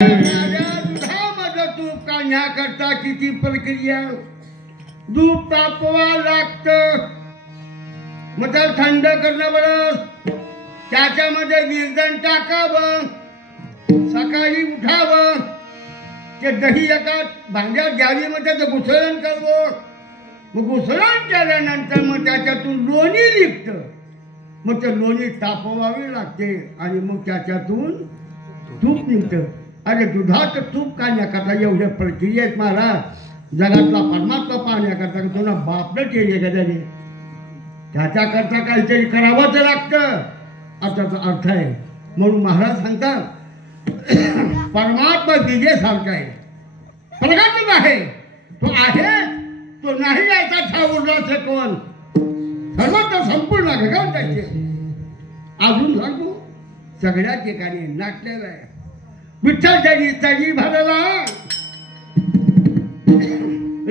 दुधामध्ये तूप काढण्याकरता किती प्रक्रिया. दूध तापवा लागतं, मग त्याला थंड करणं बरं, त्याच्यामध्ये विरजण टाकावं, सकाळी उठावं, ते दही एका भांड्यात घ्यावी, मग त्याचं घुसळण करावं. मग घुसळण केल्यानंतर मग त्याच्यातून लोणी निघतं, मग ते लोणी तापवावी लागते आणि मग त्याच्यातून तूप निघतं. अरे दुधाचं तूप काढण्याकरता एवढ्या प्रक्रिया आहेत महाराज. जगातला परमात्मा पाहण्याकरता तुला बापनं केले का त्याने, त्याच्याकरता काहीतरी करावंच लागतं असाचा अर्थ आहे. म्हणून महाराज सांगतात परमात्मा विजेसारखा आहे, प्रगत आहे, तो आहे तो नाही यायचा ठाऊरला कोण सर्वत्र संपूर्ण आहे का त्याचे. अजून सांगू सगळ्या ठिकाणी नाटलेलं आहे. विठ्ठल तरी तरी भरला,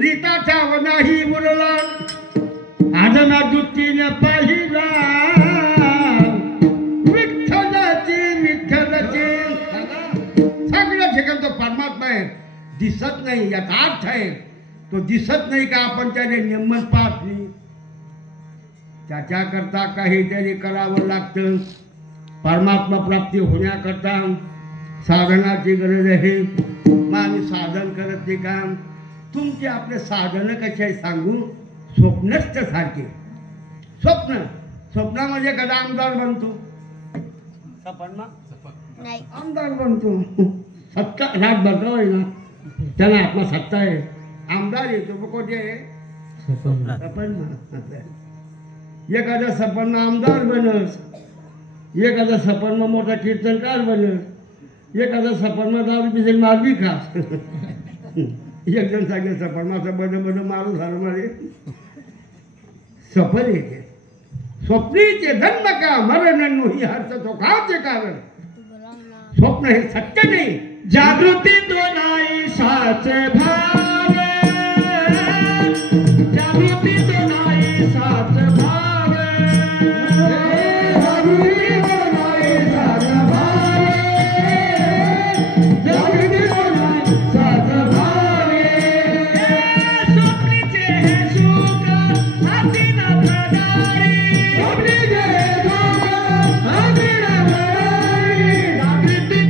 रीताचा वनाही उरला, आदना दुतीने पाहिला, विठ्ठलाची विठ्ठलाची. सगळ्या ठिकाणी तो परमात्मा आहे, दिसत नाही याचा अर्थ आहे तो दिसत नाही का आपण त्याने नेमत पाहत नाही. त्याच्याकरता काहीतरी करावं लागतं. परमात्मा प्राप्ती होण्याकरता साधनाची गरज आहे. मग आम्ही साधन करत नाही का. तुमचे आपले साधन कसे आहे सांगू. स्वप्नस्थ सारखे स्वप्न. स्वप्नामध्ये कदा आमदार बनतो, सपना आमदार बनतो. सत्ता रात बदलाव ना, त्याला आपला सत्ता आहे. आमदार येतो मग कोठे सपना. एखादा सपना आमदार बनस, एखादा सपना मोठा कीर्तनकार बनस, एखादा सपना दारू बिजल मारवी खास. एक जण सांगेल सपनाचं बन मारू झालं मारे. सफल येते स्वप्नीचे धन का मरण ही हर्ष चोखाचे कारण. स्वप्न हे सत्य नाही, जागृती तो नाही साच भाव, जागृती तो नाही साच भाव, जागृती तो नाही साच भाव, जागृती तो नाही साच भाव. स्वप्नीचे हे सुख हाती न प्रदारी, स्वप्नीचे हे सुख हाती न प्रदारी, जागृती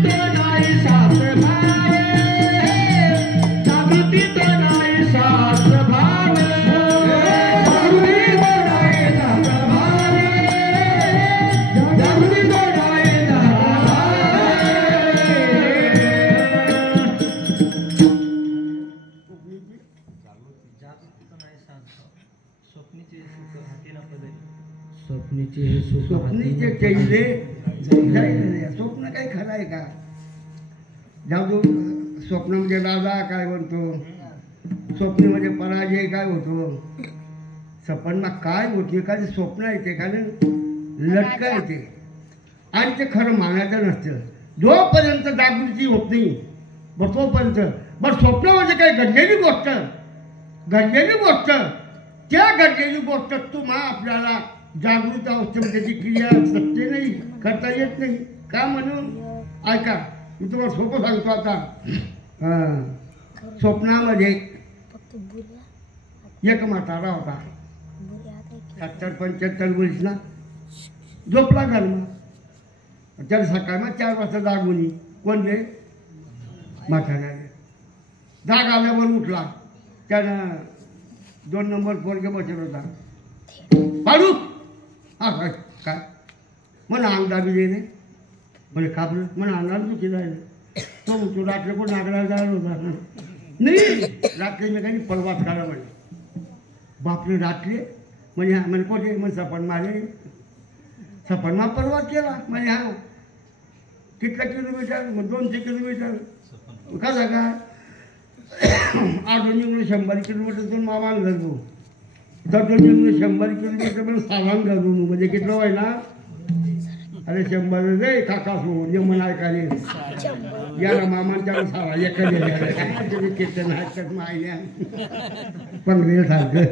तो नाही साच भाव, जागृती तो नाही साच भाव, जागृती तो नाही साच भाव, जागृती तो नाही साच स्वप्नीचे चैले. स्वप्न काही खरं आहे का. जाऊ स्वप्नामध्ये दादा काय म्हणतो, स्वप्नामध्ये पराजय काय होतो, सपना काय होते का ते स्वप्न येते का लटका येते आणि ते खरं मानायचं नसतं. जोपर्यंत जागृती होत नाही बरं तोपर्यंत. बरं स्वप्नामध्ये काही घडलेली गोष्ट, घडलेली गोष्ट, त्या घडलेली गोष्ट तुम्हा आपल्याला जागृत अवस्थेमध्ये त्याची क्रिया सत्य नाही करता येत नाही का. म्हणून ऐका मी तुम्हाला सोपं सांगतो. आता स्वप्नामध्ये एक म्हातारा होता, 70-75 वर्षना, झोपला घालमा. त्याला सकाळ मग 4 वाजता जागून कोण रे म्हाताऱ्याने. जाग आल्यावर उठला. त्यानं 2 नंबर पोरगे बसत होता. पाडू हा काय काय मला अंग दाबी देणे म्हणजे कापलं मला अंगाला दुखी जायला. तो तू रात्री कोण नागराला जायला होता नाही. रात्री मी काही प्रवास करा म्हणे. बापरे रात्री म्हणजे हा म्हणजे कोठे म्हणजे सपन मारे. सपनमा प्रवास केला म्हणजे हा कितका किलोमीटर मग 200 किलोमीटर का जागा. आठवून इकडे 100 किलोमीटरतून मामाला घालतो, तर 100 किलोमीटर पण सामान घालून म्हणजे कितलं व्हाय ना. अरे 100 रे काका सोडून ये म्हणा ऐकाले याला मामांच्या सारा एखाद्या कीर्तन ऐकत माहिल्या पण सारखं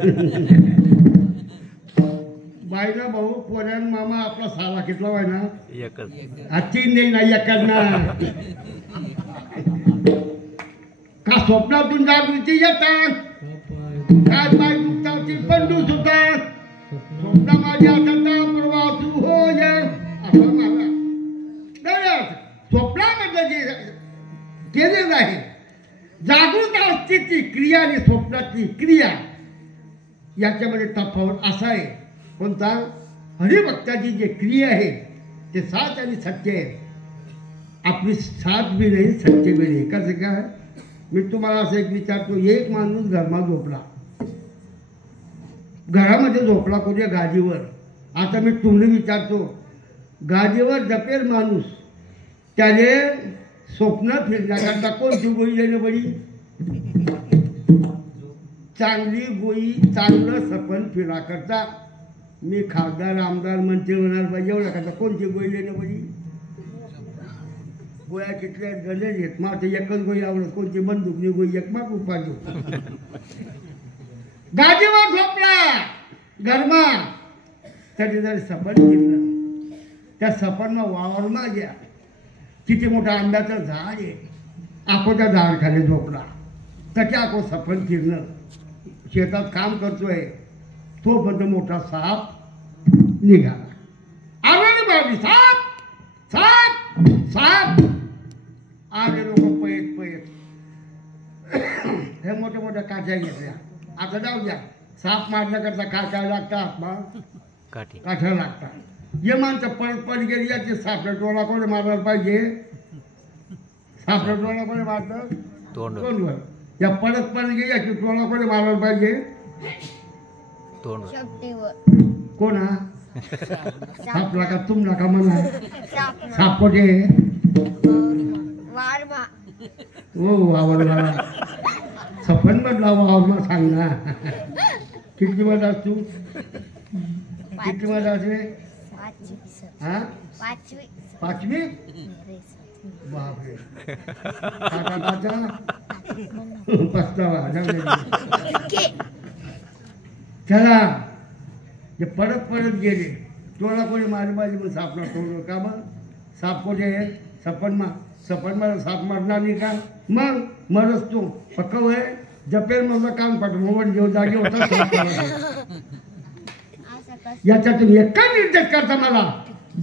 बाईना भाऊ पोऱ्यान मामा आपला साला कितला वाय ना एकच हा 3 नाही ना एकच ना का स्वप्नातून जागृती येतात काय पाय दुखतावची पंडू सुद्धा स्वप्न माझ्या सत्ता प्रवासू होय असं मला स्वप्नामध्ये जे केलेलं आहे जागृत असते ती क्रिया आणि स्वप्नातली क्रिया याच्यामध्ये तफावत असा आहे. कोणता हरिभक्ताची जे क्रिया आहे ते साच आणि सत्य आहे. आपली साथ बी नाही सत्य बी नाही. कसं काय मी तुम्हाला असं एक विचारतो. एक माणूस घरात झोपला घरामध्ये झोपला कोणत्या गादीवर. आता मी तुम्हाला विचारतो गादीवर जपेल माणूस त्याने स्वप्न फिरण्याकरता कोणती गोळी देणं बरी चांगली गोळी चांगलं सपन फिरा करता मी खासदार आमदार मंत्री होणार पाहिजे एवढं करता कोणती गोळी देणं बरी गोळ्या कितल्या गले घेत मग एकच गोळी आवडत कोणती बंदूकनी गोळी एक माग उपाजू गादीवर झोपला गरमा तरी जर सपन फिरलं त्या सपनमा वावरमा घ्या किती मोठा आंब्याचं झाड आहे आकोच्या झाडाखाली झोपला त्याच्या आको सफल फिरणं शेतात काम करतोय तोपर्यंत मोठा साप निघाला आवाज बाबी साप साप साप आले लोक पळत पळत हे मोठ्या मोठ्या काठ्या घेतल्या. आता जाऊ द्या साप मारण्याकरता काय लागतात मग काठ्या लागतात. ये माणसं पळत गेली याचे सापडा टोळा कोणी मारायला पाहिजे सापडा टोळा कोणी मारतं तोंडवर या पळत गेली याची टोळा कोणी मारायला पाहिजे कोणा सापला का तुमला का म्हणा सापडे हो आवडला सफन मधला आवडला सांग ना किती मध्ये असतो किती मध्ये असते हा 5वी बापरे पस्तावा चला जे परत गेले टोळा कोणी मारे पाहिजे मग सापला टोळ का मग साप कोणी सपन मला साप मारणार नाही का मग मरच तू पक्क वय जपेल माझं काम पट मोबाईल घेऊन जागे होता याच्यातून एका निर्देश करता मला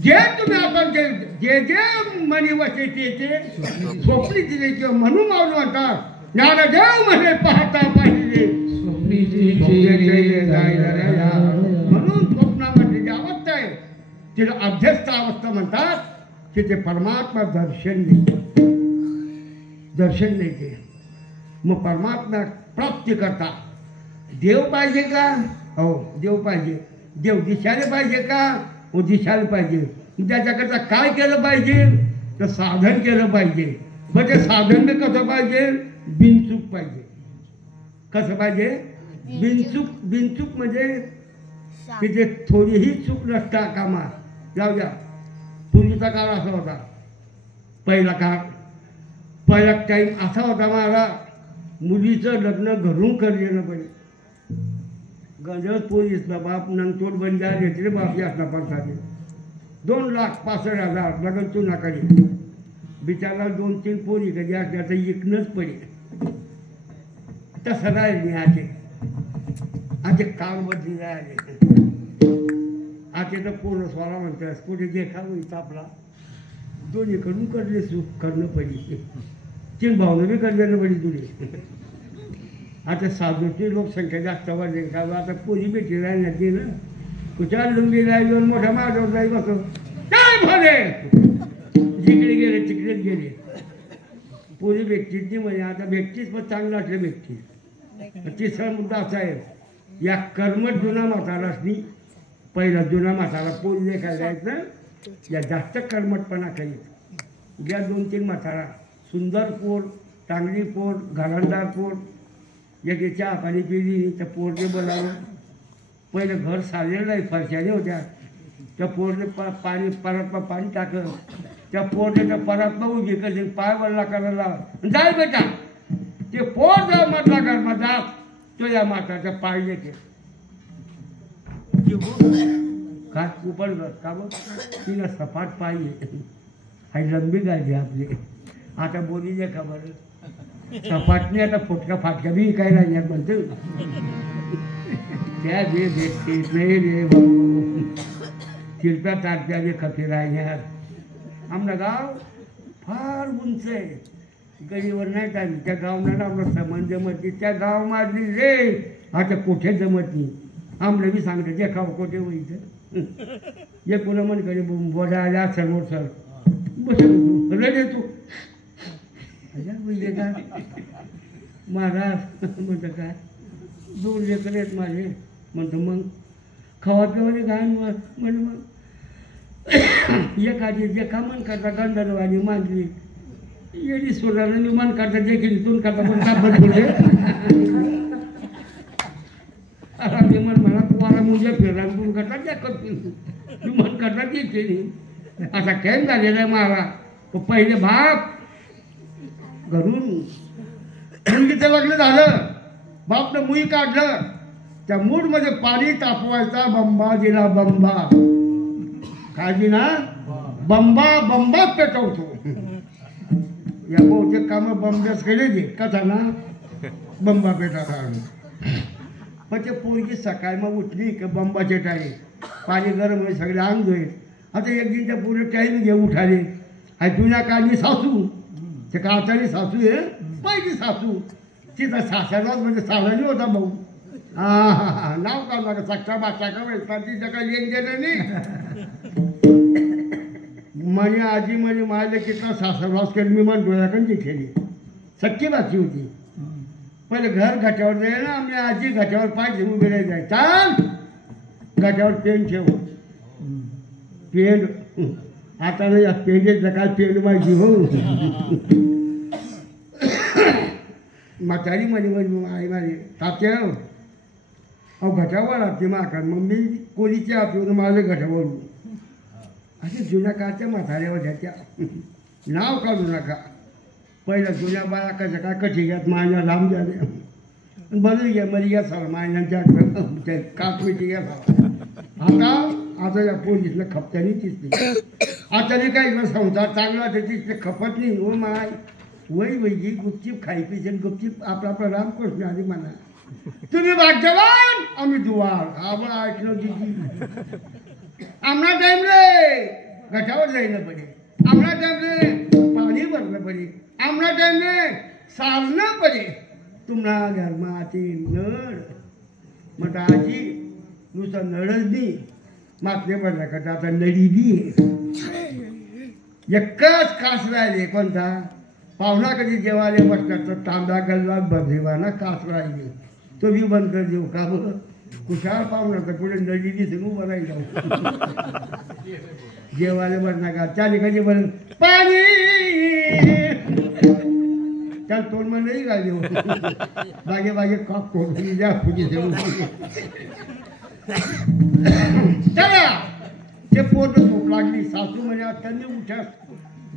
जे तुम्ही आपण जे जे मनी वसे ते स्वप्नी दिले किंवा म्हणून मावलं म्हणतात ज्ञानदेव म्हणे पाहता पाहिजे म्हणून स्वप्नामध्ये जी अवस्था आहे तिला अध्यस्त अवस्था म्हणतात की ते परमात्मा दर्शन नाही ते मग परमात्मा प्राप्ती करता देव पाहिजे का हो देव पाहिजे देव दिशायला पाहिजे का हो दिशायला पाहिजे त्याच्याकरता काय केलं पाहिजे तर साधन केलं पाहिजे. मग ते साधन बी कसं पाहिजे बिनचूक पाहिजे. कसं पाहिजे बिनचूक म्हणजे की जे थोडीही चूक नसता कामा जाऊ द्या. पूर्वीचा काळ असा होता पहिला टाईम असा होता मला मुलीचं लग्न घरून करलेलं पाहिजे गजत पोलीस बाप नंतोड बंजार घेतले बाप असला पडतात 2,65,000 लग्न तू नाकाडी बिचारा 2-3 पोरी कधी असल्याचं इकणंच पडेल तसं राहील मी आजे काम बदली राहिले आते तर पूर्ण स्वरा म्हणतात कुठे देखावं इथं आपला दोन्हीकडून करले सुख करणं पडली 3 भावनं बी करलेलं पडली तुझे. आता 7 लोकसंख्या जास्त वाढली का आता पोरी भेटी राहण्यात गेलं कुठल्या लुंगी राहिली मोठ्या माझ्यावर जाई बघ काय भले जिकडे गेले तिकडेच गेले पोरी भेटतीच नाही म्हणजे आता भेटतीच पण चांगलं असलं भेटतीच. तिसरा मुद्दा असा आहे या कर्मट जुना म्हातारासनी पहिला जुना म्हातारा पोरी देखायला जायचं या जास्त कर्मटपणा करीत ज्या 2-3 म्हातारा सुंदर पोर चांगली पोर घरांदार पोर याची चहा पाणी पिली त्या पोरने बोलावं पहिलं घर सारलेलं नाही फरशाने होत्या त्या पोरने पाणी टाकलं त्या पोरने त्या परत उभी कशी पाय वल्ला करायला जाय बेटा ते पोर जा म्हटला घरमा जात तो या माताच्या पाय येते काय उपडलं का बघ तिला सपाट पाहिजे आणि लंबी गाडी आपली आता बोली जे का बरं सपाटने आता फुटका फाटका बी काय राहिल्या म्हणतो त्या जे भेटते नाही रे भाऊ तिरप्या तारप्या जे खपे राहण्यात आमचं गाव फार उंच आहे गडीवर नाही टाळली त्या गावना आपलं संबंध जमत नाही त्या गाव मारली रे आता कुठे जमत नाही आमलं बी सांगतं जे खाऊ कुठे व्हायचं जे पुन्हा म्हणकडे बोडा आल्या समोर सर बस रडे तू म्हणजे काय महाराज म्हणतं काय 2 लेकर आहेत माझे म्हणतो मग खावा पिवाने काय म्हण मग एखादी जे का मन करता गंधर्वानी मांडली येडी सोडायला मी मन करता जे केली तून करता पण का बदलले मी मन म्हणा तुम्हाला मुझे फिरला तून करता त्या करतील मी मन करता ते केली असा केम झालेला आहे मारा तो पहिले बाप घरून मुलगीचं लग्न झालं बापनं मुई काढलं त्या मूडमध्ये पाणी तापवायचा बंबा दिला बंबा काय दिला बंबा बंबा पेटवतो या बहुतेक कामं बंबच केले जे कथा ना बंबा पेटाचा पण ते पोरगी सकाळ मग उठली की बंबाचे टाळे पाणी गरम होईल सगळे अंग होईल आता एक दिन त्या पुढे टाईम घे उठाले आणि जुन्या काळी सासू ते काळाची सासू आहे पहिली सासू तिचा सासरवाच म्हणजे सासरानी होता भाऊ हा नाव का लागा सख्या बाचा का वेळता तिचं काही लेन गेलं नाही म्हणे आजी म्हणे माझ्या कितना सासरवास केली मी मन डोळ्याकडे केली सख्खी बाची होती पहिले घर घाट्यावर जाईल ना आम्ही आजी घाट्यावर पाय घेऊन उभे जाय चाल घाट्यावर पेन ठेव पेन आता नाही पेंडेच काय पेंड माझी हो म्हातारी म्हणे म्हणजे आई माझी तात्या अहो घटावर आपली माका मग मी कोणीची आपली माझं घटावरून असे जुन्या काळच्या म्हाताऱ्यावर घ्यायच्या नाव काढू नका पहिलं जुन्या बाया कसं काय कठी घ्यात मायना लांब झाले बदल घ्या मरी घ्या सर मायनाच्या काच मिठी घ्या आता या पोलीसला खपत्याने तिसली आता काही संसार चांगला ते तिसले खपत नाही हो माय वही वैजी गुपचीप खाई पिशन गुपचीप आपला रामकृष्ण आधी म्हणा तुम्ही भाग्यवान आम्ही दुवार आम्हाला ऐकलं दिदी आम्हाला टाइम रे घटावर जायला पडे आम्हाला टाइम रे पाणी भरलं पडे आम्हाला टाइम रे सारणं पडे तुम्हाला घरमाती नळ मग आजी नुसतं नळच नाही मागणे पडला का आता नळी बी एकच कास राहिले कोणता पाहुणा कधी जेवायला बसतात तर तांबडा गल्ला बदेवाना कास राहिले तो बी बंद कर देऊ का बघ कुशाल पाहुणा तर पुढे नळी दिसून उभं राहिलं जेवायला बसणार का चाली कधी बन पाणी त्याला तोंड मग नाही राहिले बागे बागे कॉक कोण द्या फुटी चला ते पोट झोप लागली सासू म्हणजे त्यांनी उठ्या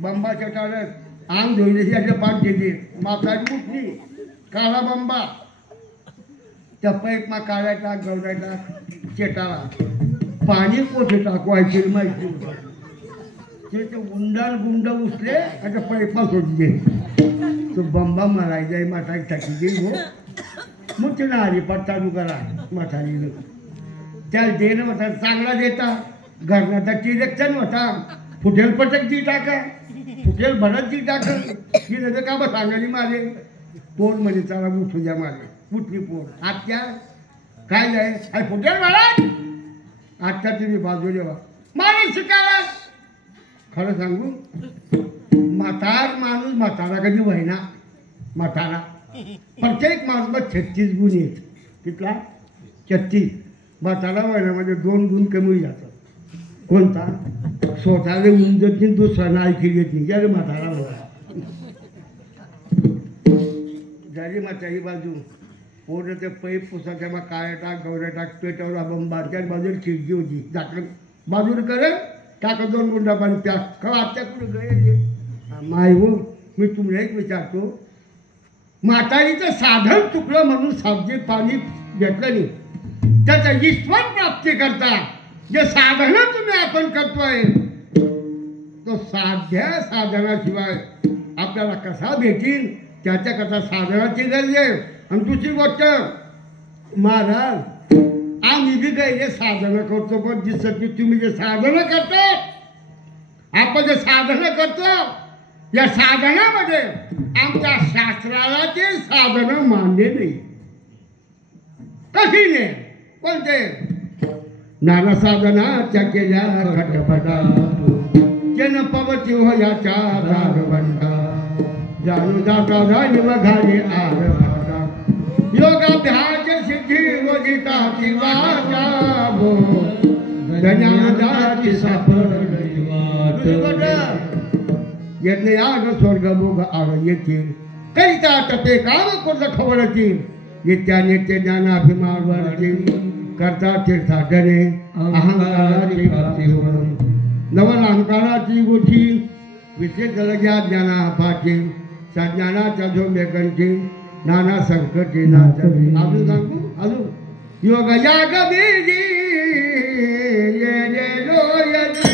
बंबाच्या टाळ्यात अंग धुईले याच्या पाठ घेतली माताची उठली काळा बंबा त्या पैपमा काळ्या टाक गवड्या टाक चेटाळा पाणी कोठे टाकवायची माहिती ते उंडाल गुंड उचले आणि पैपमा सोडले तो बंबा मारायचा माता टाकी गेली हो मग तिला हरिपाठ चालू करा म्हातारीनं त्याला देणं होता चांगला देता घरनाचा टिरेक्शन होता फुटेल पटक ती टाका फुटेल भरत ती टाका की नाही का बा सांगाली मारे पोट मध्ये चाला उठू द्या मारे कुठली पोट आत्या काय जाय अरे फुटेल महाराज आत्या तुम्ही बाजू देवा मारे शिकायला खरं सांगू म्हातार माणूस म्हातारा कधी व्हायना म्हातारा प्रत्येक माणूस 36 गुण येत कितला 36 म्हातारा व्हायनामध्ये 2 गुण कमी जातात कोणता स्वतःला उंजत नाही दुसरा नाही ऐकली येत नाही ज्याला म्हातारा व्हायला झाली म्हातारी बाजू पोरं ते पैप पुसाच्या मग काळ्या टाक गवऱ्या टाक पेटवला बंबाच्या बाजूला खिडकी होती झाकण बाजूला करेल टाका 2 गुंडा पाणी त्या खरं आत्या कुठे गए माय हो मी तुम्हाला एक विचारतो म्हातारीचं साधन चुकलं म्हणून साबजे पाणी घेतलं नाही त्याचा ईश्वर प्राप्ती करता जे साधना तुम्ही आपण करतोय तो साध्या साधनाशिवाय आपल्याला कसा भेटील त्याच्याकरता साधनाची गरज आहे. आणि दुसरी गोष्ट महाराज आम्ही बी काही जे साधना करतो पण दिसत की तुम्ही जे साधना करता आपण जे साधना करतो या साधनामध्ये आमच्या शास्त्राला ते साधन मान्य नाही. कशी नाही कोणते नाना साधनाच्या केल्या घटपटा जन पवती हो याच्या दारवंटा जाणू जाता जाणी मघाली आरवंटा योगाभ्यास सिद्धी वदिताची वाचा भो धन्यादाची सापडली वाट यज्ञ याग स्वर्ग भोग आर येतील करिता टपे काम कुर्द खवळतील नित्या नित्य ज्ञानाभिमान वरतील करता तीर्थाटने अहंकाराची प्राप्ती होऊन नवल अहंकाराची गोठी विशेष जलग्या ज्ञानापाठी सज्ञानाच्या झोंबेकंची नाना संकटी नाचवी. अजून सांगू अजून योग याग बीजी ये ये लो यजी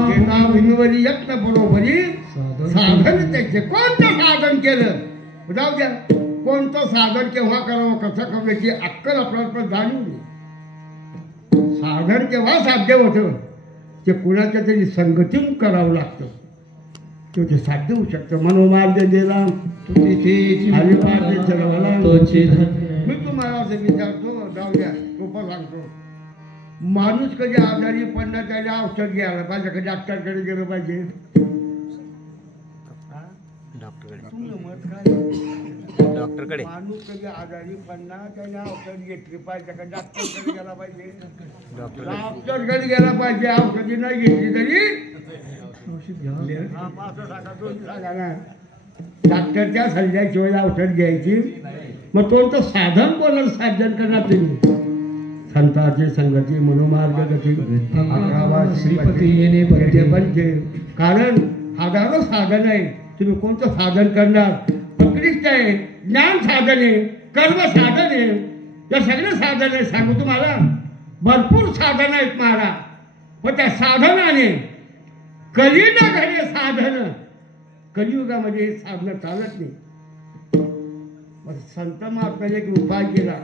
यत्न बरोबरी साधन त्याचे कोणतं साधन केलं जाऊ द्या कोणतं साधन केव्हा करावं कसं करावं याची अक्कल आपल्याला जाणून साधन केव्हा साध्य होतं ते कुणाच्या तरी संगतीतून करावं लागतं ते साध्य होऊ शकतं. मनोमार्ग दिला मी तुम्हाला असं विचारतो जाऊ द्या सोपं सांगतो माणूस कधी आजारी पडला त्याला औषध घ्यायला पाहिजे का डॉक्टरकडे गेलं पाहिजे डॉक्टरकडे माणूस कधी आजारी पडला त्याला औषध घेतली पाहिजे का डॉक्टरकडे गेला पाहिजे डॉक्टरकडे गेला पाहिजे औषधी नाही घेतली तरी डॉक्टरच्या सल्ल्याशिवाय औषध घ्यायची. मग कोणतं साधन कोणाला साधन करणार तुम्ही संताचे संगती मनोमार्ग गती अकरावा श्रीपती येणे पंचे पंचे. कारण हजारो साधन आहे. तुम्ही कोणतं साधन करणार? प्रकृष्ट आहे, ज्ञान साधन आहे, कर्म साधन आहे. या सगळे साधन आहे. सांगू तुम्हाला भरपूर साधन आहेत महाराज. पण त्या साधनाने कली न घडे साधन. कलियुगामध्ये हे साधन चालत नाही. मग संत महात्म्याने एक उपाय केला.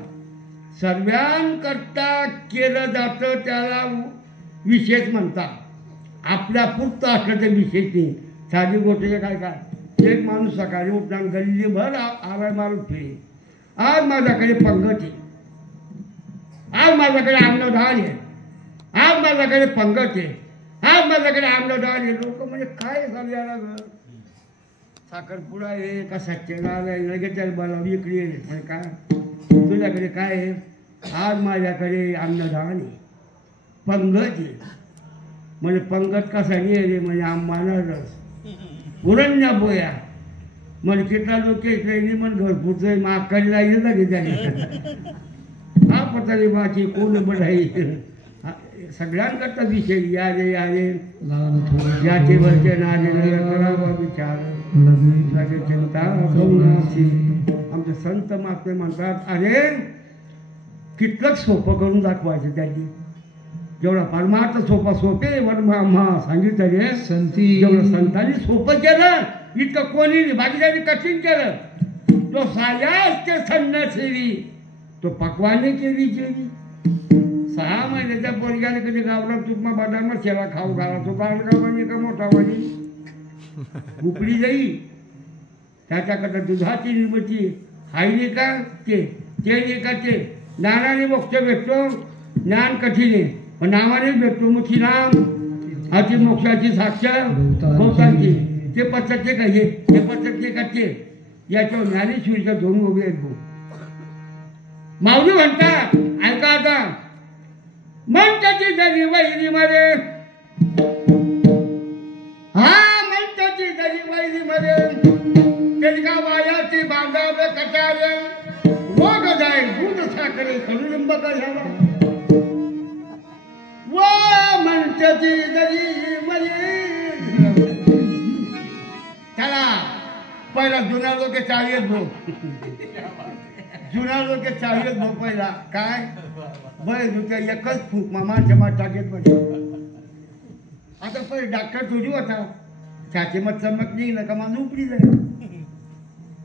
सर्वांकरता केलं जातं त्याला विशेष म्हणतात. आपल्या पुरतं असलं तर विशेष नाही. साधी गोष्ट काय काय एक माणूस सकाळी उठला गल्लीभर आवाज मारून फिरे. आज माझ्याकडे पंगत आहे, आज माझ्याकडे अन्नदान आहे, आज माझ्याकडे पंगत आहे, आज माझ्याकडे अन्नदान आहे. लोक म्हणजे काय झालं घर साखरपुडा आहे का सत्यनारायण आहे लगेच त्याला बोलावं इकडे आहे. म्हणजे काय तुझ्याकडे काय आहे? आज माझ्याकडे अन्नदान आहे, पंगत आहे. म्हणजे पंगत कसा नाही म्हणजे आंबाना रस उरण्या बोया म्हणजे कितना लोक येतले मन घरपुरचं माकडला येत हा पताली बाकी कोण बढाई सगळ्यांकरता विषय याले याले ज्याचे वरचे नाले करावा विचार चिंता आमचे संत महात्मे म्हणतात अरे कितलंच सोपं करून दाखवायचं त्यांनी. जेवढा परमार्थ सोपा सोपे सांगितलं रे संती जेवढं संतांनी सोपं केलं इतकं कोणी बाकीच्यानी कठीण केलं. तो सायास ते सन्नसेवी तो पकवाने केली केली. 6 महिन्याच्या पोरग्याने कधी गावला तुपमा बदाम शेवा खाऊ घाला. तो बाळगावानी का मोठा वाणी उकडी जाई. त्याच्याकडं दुधाची निर्मिती हायली का ते का ते ज्ञानाने मोक्ष भेटतो. ज्ञान कठीण आहे पण नावानेच भेटतो. मुखी नाम हाची मोक्षाची साक्ष बहुतांची. ते पचते का हे पचते का ते याच्यावर ज्ञानेश्वरीच्या 2 उभे आहेत भाऊ. माऊली म्हणतात ऐका आता म्हणताची जरी वैरीमध्ये हा म्हणताची जरी वैरीमध्ये तेलका वायाची बांधावे कटारे रोग जाय दूध साखरे कडुलिंब घ्यावा. वा म्हणताची जरी त्याला पहिला जुना लोक चाळीत भाऊ जुना लोक चाळीत भाऊ पहिला काय बरं दुसऱ्या एकच फूक मामाच्या माठ टाकेत पण. आता पहिले डॉक्टर थोडी होता छाती मग चमक नाही ना का माणूस उपडी जाईल.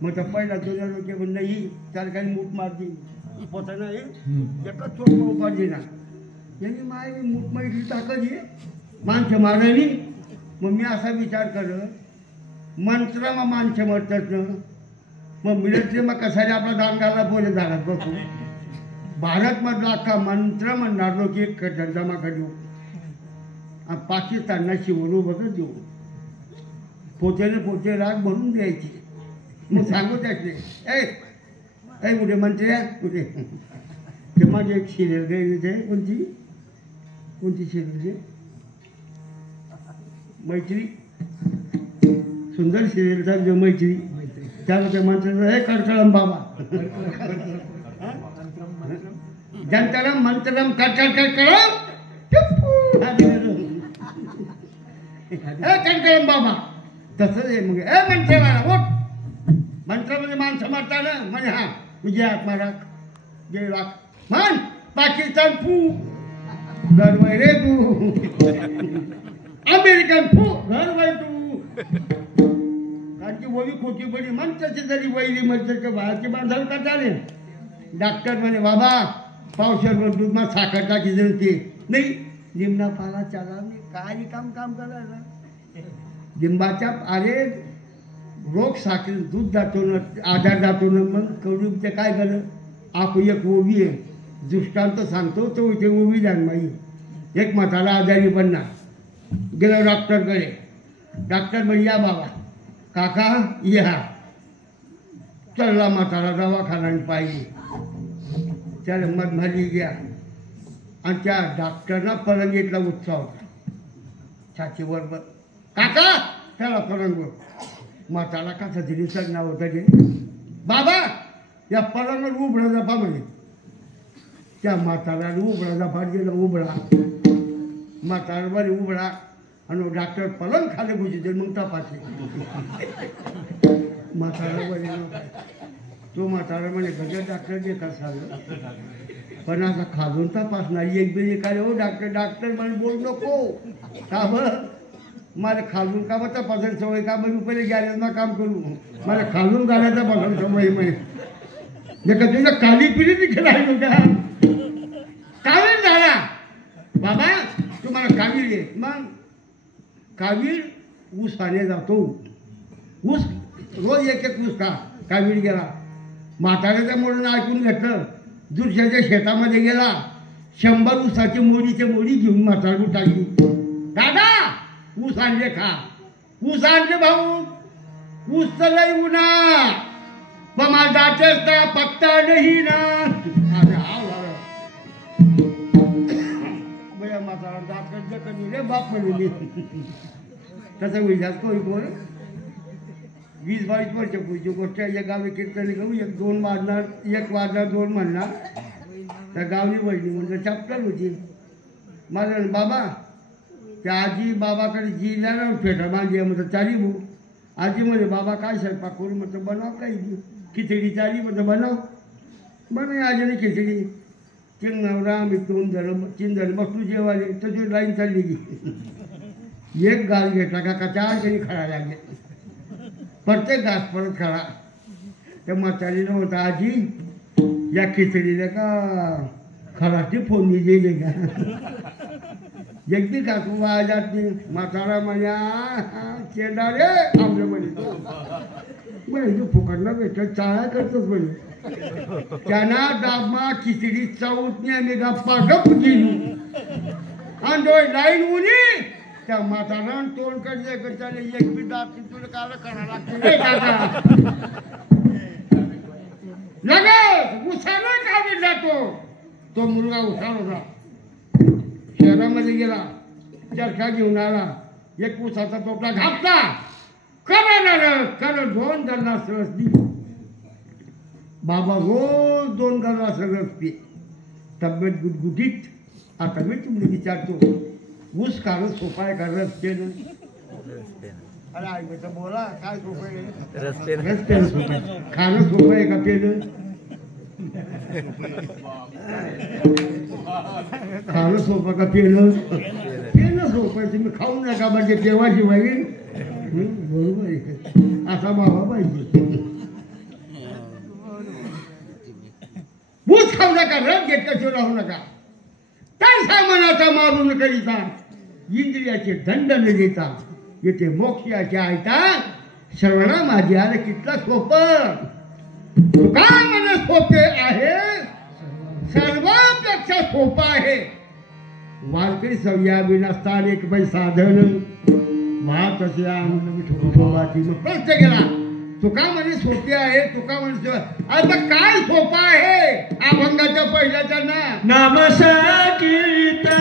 मग तर पहिला जुन्या लोक नाही त्याला काही मूठ मारती पोता नाही एकच चोट उपाधी ना यांनी माय मूठ माहिती ताकद ये माणसं मारायली. मग मी असा विचार करत मंत्र मग माणसं मरतात ना मग मिलिटरी मग कसाने आपला दांगाला बोले झाला बघू. भारतमधला अख्खा मंत्र म्हणणार लोक एक जमा करू आणि पाकिस्तानला शिवणू बघत देऊ. पोतेने पोते राग भरून द्यायची. मग सांगू त्याचे ऐ कुठे मंत्री आहे कुठे ते माझी एक सिरियल गेली ते कोणती सिरियल मैत्री सुंदर सिरियलचा जो मैत्री त्याला त्या मंत्र्याचा हे कडकडम बाबा जंतरम मंत्रम कडकडम कडकडम बाबा तसंच आहे. मग मंत्राला ओट मंत्रामध्ये माणसं मारताना म्हणजे हा विजय आत्मा जय राख म्हण पाकिस्तान फू गरवय रे तू अमेरिकन फू गरवय तू. कारण की वही खोटी पडी मंत्राची जरी वैली मंत्र बाहेरची बांधाल का चालेल. डॉक्टर म्हणे बाबा पावसावर दूधमा साखर टाकी जणते नाही लिंबा पाला चाला नाही काय काम करायला. लिंबाच्या अरे रोग साखर दूध जातो ना आजार जातो ना मग कवडी ते काय झालं आप एक ओवी आहे दृष्टांत सांगतो तो इथे ओवी जाण बाई. एक म्हातारा आजारी पडणार गेलो डॉक्टरकडे. डॉक्टर म्हणे या बाबा काका या चढला म्हातारा दवाखाना पाहिजे त्याला मधमाली घ्या. आणि त्या डॉक्टरना पलंगीतला उत्साह होता छातीबरोबर काका त्याला पलंग म्हातारा कसा दिलीचं नाव होतं ते बाबा या पलंगावर उभं जपा म्हणे त्या म्हाताऱ्याला उबळा झपाट गेला उबळा म्हातारा बरे उबळा आणि डॉक्टर पलंग खाली घुसते मग तपासले म्हातारा बरे तो म्हातारा म्हणे गजर डॉक्टर जे का सांग पण आता खाजून तपासणार एक बेरी काय हो डॉक्टर म्हणे बोल नको का बरं मला खालून का बघा तपासायची सवय का बघ पहिले गॅरेजना काम करू मला खालून गाड्याचा बघायला सवय म्हणे का तुझं काली पिढी तिथे राहिलो का कावीर झाला बाबा तुम्हाला कावीर आहे मग कावीर ऊस पाणी जातो ऊस रोज एक ऊस का कावीर गेला म्हाताऱ्याच्या मोडून ऐकून घेतलं दुसऱ्याच्या शेतामध्ये गेला 100 ऊसाची मोडी घेऊन म्हातारू टाकली दादा ऊस आणले खा ऊस आणले भाऊ ऊस तर लई उन्हा पण मला दाटच पत्ता नाही ना अरे बया म्हातारा दाट कमी रे बाप म्हणजे तसं होईल कोणी कोण 20-22 वर्षापूर्वीची गोष्ट या गावी कीर्तन करू एक वाजणार 2 म्हणणार त्या गावनी बहिणी म्हणजे चॅप्टर होती माझं बाबा त्या आजी बाबाकडे जिला ना फेटा मागे म्हणतं चाली भाऊ आजी म्हणजे बाबा काय स्वयंपाक करू म्हटलं बनाव काही खिचडी चाली म्हटलं बनव आजीने खिचडी 3 नवरा आम्ही 3 जण बसलो जेवाले तशी लाईन चालली की एक घास घेतला का 4 जणी खळा लागले प्रत्येक घास परत खळा त्या म्हातारीनं होता आजी या खिचडीला का खराची फोडणी दिली का एकदी का तू वाजात नाही म्हातारा म्हण्या चेडा रे आमच्या म्हणे तू फुकटला भेटत चाळा करतोच म्हणे त्यांना डाबमा खिचडी चावत नाही आम्ही गप्पा गप गेली आणि डोळे लाईन उनी त्या म्हातारा तोंड करते एक बी दात तुला काला करा लागते लगेच उसानं कावीर जातो तो मुलगा उसार होता शहरामध्ये गेला चरखा घेऊन आला एक उसाचा टोपला घापला कारण 2 गल्ला रस दिली बाबा रोज 2 गल्ला रस पी तब्येत गुटगुटीत आता मी तुम्ही विचारतो ऊस काढून सोपा आहे का रस पेन अरे ऐकायचं बोला काय सोपं आहे रस पेन सोपं आहे खाणं सोपं आहे का पेन खाणं सोपं का पेन सोपं आहे तुम्ही खाऊ नका म्हणजे केव्हाची होईल बरोबर आहे असा बाबा पाहिजे ऊस खाऊ नका रस घेतल्याशिवाय राहू नका काय सामानाचा मारू न करीता इंद्रियाचे दंड न देता येथे मोक्षाचे ऐता श्रवणा माझी आले कितला सोपं तुका मन सोपे आहे सर्वापेक्षा सोपं आहे वारकरी सव्या विनास्तान एक बाई साधन वाहत असे आनंद प्रश्न केला तुका म्हणे सोपे आहे तुका म्हणे आता काय सोपं आहे अभंगाच्या पहिल्याच्या नाम नाम संकीर्तन